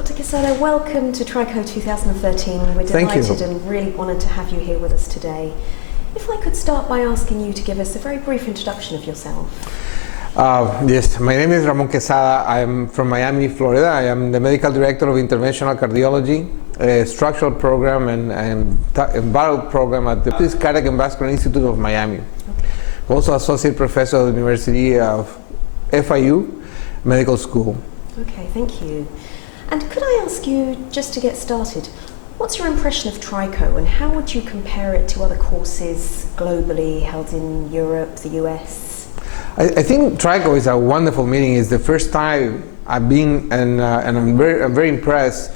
Dr. Quesada, welcome to Trico 2013. We're delighted and really honoured to have you here with us today. If I could start by asking you to give us a very brief introduction of yourself. Yes, my name is Ramon Quesada. I'm from Miami, Florida. I am the medical director of Interventional Cardiology, a structural program and vital program at the Cardiac and Vascular Institute of Miami. Okay. Also associate professor at the University of FIU Medical School. Okay, thank you. And could I ask you, just to get started, what's your impression of Trico and how would you compare it to other courses globally held in Europe, the US? I think Trico is a wonderful meeting. It's the first time I've been, and I'm very impressed.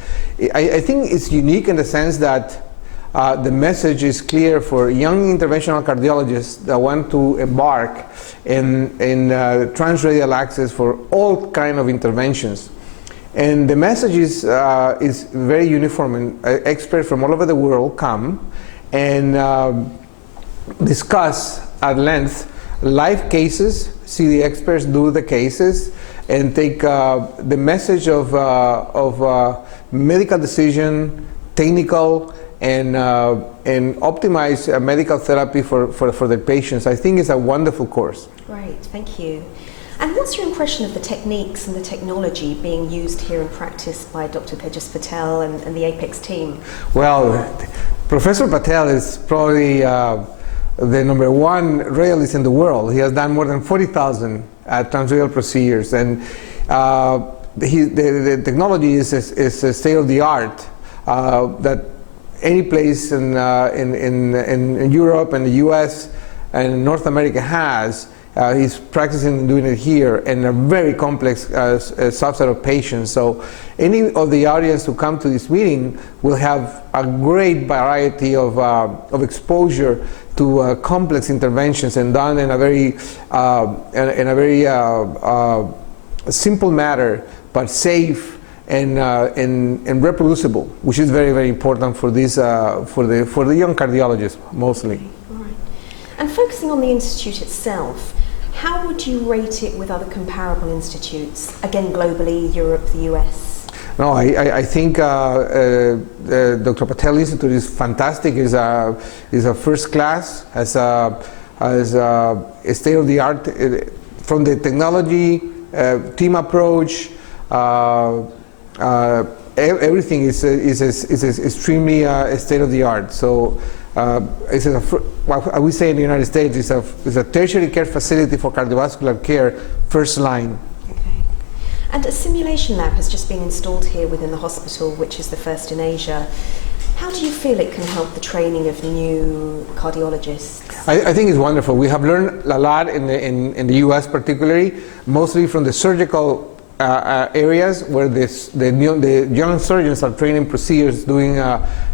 I think it's unique in the sense that the message is clear for young interventional cardiologists that want to embark in transradial access for all kind of interventions. And the message is very uniform, and experts from all over the world come and discuss at length live cases, see the experts do the cases, and take the message of medical decision, technical, and optimize medical therapy for the patients. I think it's a wonderful course. Great, thank you. And what's your impression of the techniques and the technology being used here in practice by Dr. Tejas Patel and the APEX team? Well, Professor Patel is probably the #1 radialist in the world. He has done more than 40,000 transradial procedures, and the technology is state of the art that any place in Europe and the US and North America has. He's practicing and doing it here in a very complex subset of patients. So any of the audience who come to this meeting will have a great variety of exposure to complex interventions and done in a very simple manner, but safe and reproducible, which is very important for this for the young cardiologists mostly. Okay. All right. And focusing on the institute itself, how would you rate it with other comparable institutes, again globally, Europe, the US? No, I think Dr. Patel Institute is fantastic. Is a first class, has a state of the art from the technology, team approach. Everything is extremely state of the art. So it's what we say in the United States is a tertiary care facility for cardiovascular care, first line. Okay. And a simulation lab has just been installed here within the hospital, which is the first in Asia. How do you feel it can help the training of new cardiologists? I think it's wonderful. We have learned a lot in the US particularly, mostly from the surgical areas where the young surgeons are training procedures, doing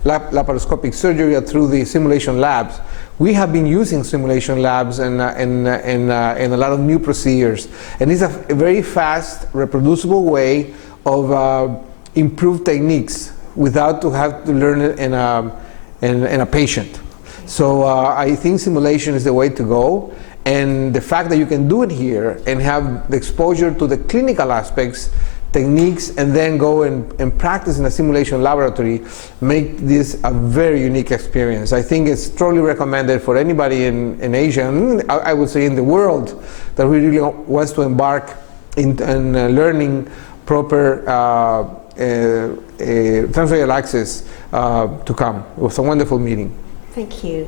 laparoscopic surgery through the simulation labs. We have been using simulation labs in a lot of new procedures, and it's a very fast, reproducible way of improved techniques without to have to learn it in a patient. So I think simulation is the way to go. And the fact that you can do it here and have the exposure to the clinical aspects, techniques, and then go and practice in a simulation laboratory make this a very unique experience. I think it's totally recommended for anybody in Asia, and I would say in the world, that really wants to embark in learning proper transradial access to come. It was a wonderful meeting. Thank you.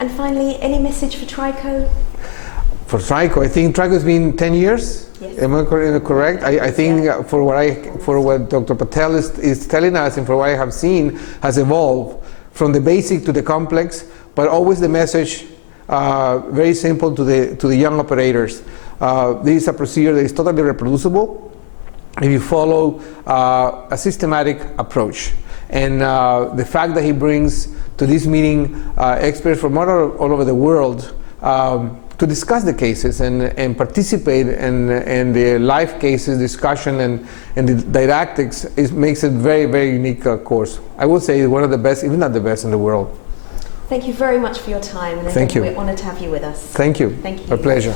And finally, any message for Trico? For Trico, I think Trico has been 10 years. Yes. Am I correct? I think for what Dr. Patel is telling us and for what I have seen has evolved from the basic to the complex, but always the message very simple to the young operators. This is a procedure that is totally reproducible if you follow a systematic approach. And the fact that he brings to this meeting experts from all over the world to discuss the cases and participate in the live cases discussion and the didactics makes it very unique course. I would say one of the best, if not the best in the world. Thank you very much for your time, and Thank you. We're honoured to have you with us. Thank you. Thank you. A pleasure.